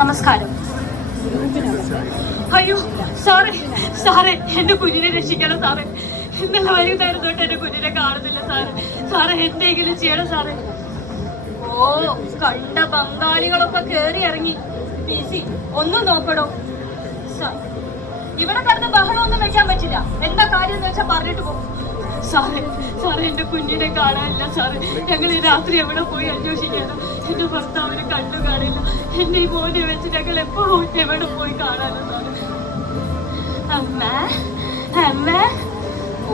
നമസ്കാരം. അയ്യോ സാറേ, സാറേ എന്റെ കുഞ്ഞിനെ രക്ഷിക്കണം സാറേ. ഇന്നലെ വൈകുന്നേരം തൊട്ട് എന്റെ കുഞ്ഞിനെ കാണുന്നില്ല സാറേ. സാറേ എന്തെങ്കിലും ചെയ്യണം സാറേ. ഓ, കണ്ട ബംഗാളികളൊക്കെ കേറി ഇറങ്ങി. ബിസി ഒന്നും നോക്കണോ? ഇവിടെ കിടന്ന് ബഹളമൊന്നും വെക്കാൻ പറ്റില്ല. എന്താ കാര്യം എന്ന് വെച്ചാൽ പറഞ്ഞിട്ട് പോകും. സാറേ, സാറേ എന്റെ കുഞ്ഞിനെ കാണാനില്ല സാറേ. ഞങ്ങൾ ഈ രാത്രി എവിടെ പോയി അന്വേഷിക്കാനോ? എന്റെ ഭർത്താവിനെ കണ്ടു കാണില്ല. എന്റെ ഈ മോനെ വെച്ച് ഞങ്ങൾ എപ്പോഴും എവിടെ പോയി കാണാനോ സാറേ? അമ്മേ, അമ്മേ,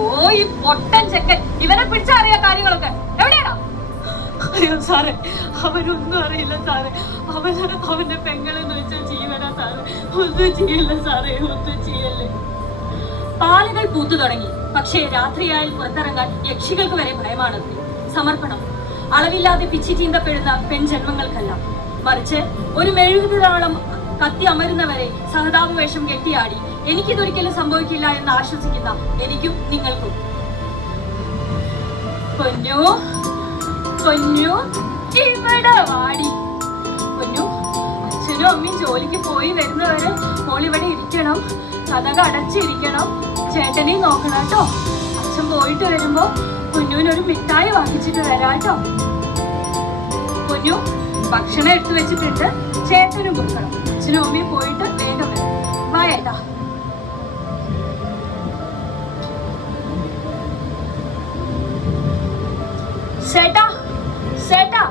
ഓ ഈ പൊട്ടൻ ചെക്കൻ, ഇവനെ പിടിച്ചറിയാ കാര്യങ്ങളൊക്കെ. എവിടെയാണോ? അയ്യോ സാറേ, അവനൊന്നും അറിയില്ല സാറേ. അവന്റെ പെങ്ങളെന്ന് വെച്ചാൽ ജീവനാ സാറേ. ഒന്നും ചെയ്യല്ല സാറേ, ഒന്നും ചെയ്യല്ലേ. പാലുകൾ പൂത്തു തുടങ്ങി. പക്ഷേ രാത്രിയായാൽ പുറത്തിറങ്ങാൻ യക്ഷികൾക്ക് വരെ ഭയമാണ്. സമർപ്പണം അളവില്ലാതെ പിച്ചി ചീന്തപ്പെടുന്ന പെൺജന്മങ്ങൾക്കല്ല, മറിച്ച് ഒരു മെഴുകുതിരാളം കത്തി അമരുന്നവരെ സഹതാപ വേഷം കെട്ടിയാടി എനിക്കിതൊരിക്കലും സംഭവിക്കില്ല എന്ന് ആശ്വസിക്കുന്ന എനിക്കും നിങ്ങൾക്കും. പൊന്നു പൊന്നു ഇവിടെ വാടി. പൊന്നു, അച്ഛനും അമ്മയും ജോലിക്ക് പോയി വരുന്നവരെ മോളിവിടെ ഇരിക്കണം. കഥക അടച്ചിരിക്കണം. ചേട്ടനെയും നോക്കണം കേട്ടോ. അച്ഛൻ പോയിട്ട് വരുമ്പോ പൊന്നുവിനൊരു മിഠായി വാങ്ങിച്ചിട്ട് വരാട്ടോ. പൊന്നു, ഭക്ഷണം എടുത്തു വെച്ചിട്ടുണ്ട്. ചേട്ടനും കൊടുക്കണം. അച്ഛനും അമ്മയും പോയിട്ട് വേഗം വരും. വാ ഏട്ടാ. ചേട്ടാ, ചേട്ടാ,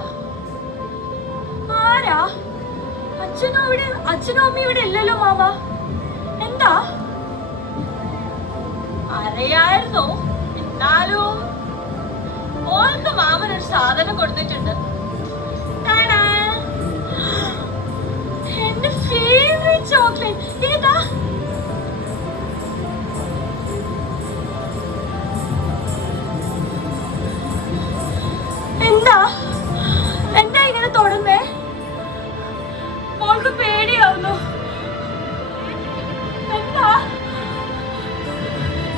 ആരാ? അച്ഛനും അമ്മയും ഇവിടെ ഇല്ലല്ലോ മാമ. എന്താ? അറിയായിരുന്നു. എന്നാലും ഓൾക്ക് മാമനൊരു സാധനം കൊടുത്തിട്ടുണ്ട്. എന്റെ ഫേവറേറ്റ് ചോക്ലേറ്റ്. ഏതാ? എന്താ എന്താ ഇങ്ങനെ തൊടുന്നേ? മോൾക്ക് പേടിയാവുന്നു. എന്താ?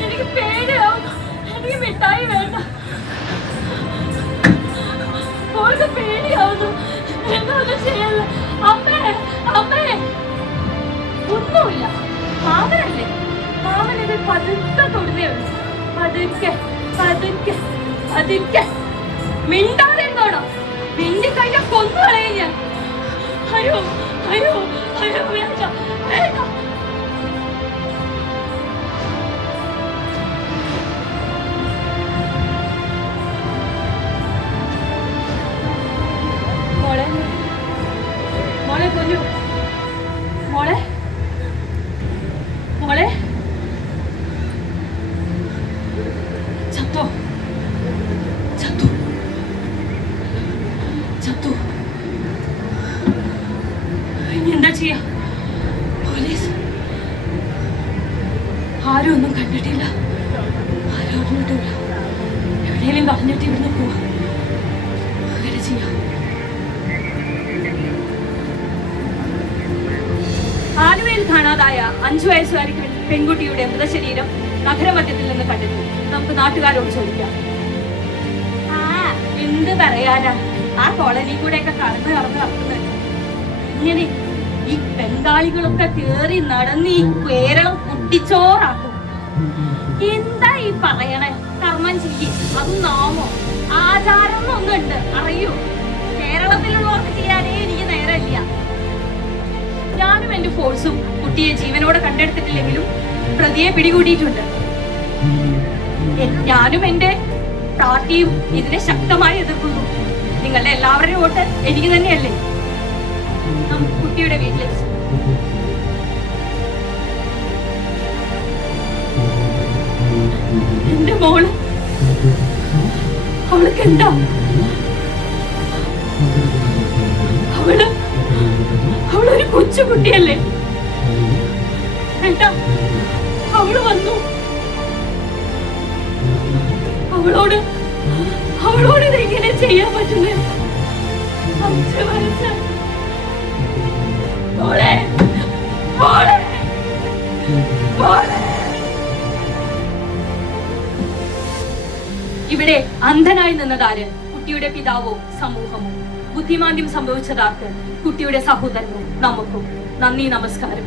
എനിക്ക് പേടിയാവുന്നു. എനിക്ക് മിഠായി വേണ്ട. മോൾക്ക് പേടിയാവുന്നു. എന്നൊന്നും ചെയ്യല്ല. അമ്മേ, അമ്മേ, ഒന്നുമില്ല. മാമനല്ലേ? മാമനത് പതുക്കെ തൊടുന്നേ ഉള്ളൂ. പതുക്കെ പതുക്കെ പതുക്കെ. മിണ്ടാതെ എന്നോടോ? മിണ്ടി കഴിഞ്ഞാൽ കൊന്നുകളയും ഞാൻ. അയ്യോ അയ്യോ അയ്യോ, വേണ്ട വേണ്ട. മോളെ, മോളെ പൊന്നു, മോളെ, മോളെ, ചത്തോ? ചത്തു, ചത്തു. ഇനി എന്താ ചെയ്യാ? പോലീസ് ആരും ഒന്നും കണ്ടിട്ടില്ല. ആരും അറിഞ്ഞിട്ടില്ല. എവിടെയെങ്കിലും കളഞ്ഞിട്ട് ഇവിടുന്ന് പോവാ. അങ്ങനെ ചെയ്യാം. ആലുവയിൽ കാണാതായ 5 വയസ്സുകാരി പെൺകുട്ടിയുടെ മൃതശരീരം നഗരമധ്യത്തിൽ നിന്ന് കണ്ടെത്തി. നമുക്ക് നാട്ടുകാരോട് ചോദിക്കാം. എന്ത് പറയാനാ? ആ കോളനി കൂടെയൊക്കെ കടന്ന് നടക്കുന്നുണ്ട്. ഇങ്ങനെ ഈ ബംഗാളികളൊക്കെ കേറി നടന്ന് ഈ കേരളം കുട്ടിച്ചോറാക്കും. എന്താ ഈ പറയണേ? കർമ്മം ചെയ്യ്. അത് നാമോ ആചാരം ഒന്നുണ്ട് അറിയൂ. കേരളത്തിലുള്ളവർക്ക് ചെയ്യാനേ എനിക്ക് നേരമില്ല. ഞാനും എന്റെ ഫോഴ്സും കുട്ടിയെ ജീവനോടെ കണ്ടെടുത്തിട്ടില്ലെങ്കിലും പ്രതിയെ പിടികൂടിയിട്ടുണ്ട്. ഞാനും എന്റെ പാർട്ടിയും ഇതിനെ ശക്തമായി എതിർക്കുന്നു. നിങ്ങളുടെ എല്ലാവരുടെയും വോട്ട് എനിക്ക് തന്നെയല്ലേ? നമുക്ക് കുട്ടിയുടെ വീട്ടിലേക്ക്. എന്റെ മോള്, അവൾക്ക് എന്താ? അവളൊരു കൊച്ചുകുട്ടിയല്ലേ? ഏട്ടാ, അവള് വന്നു. അവളോട് ഇതെങ്ങനെ ചെയ്യാൻ പറ്റുന്നേ? 5 വയസ്സ്. മോളെ, മോളെ, മോളെ. ഇവിടെ അന്ധനായി നിന്നതാര്? കുട്ടിയുടെ പിതാവോ സമൂഹമോ? ബുദ്ധിമാന്ദ്യം സംഭവിച്ചതാർക്ക് കുട്ടിയുടെ സഹോദരനും നമുക്കും നന്ദി, നമസ്കാരം.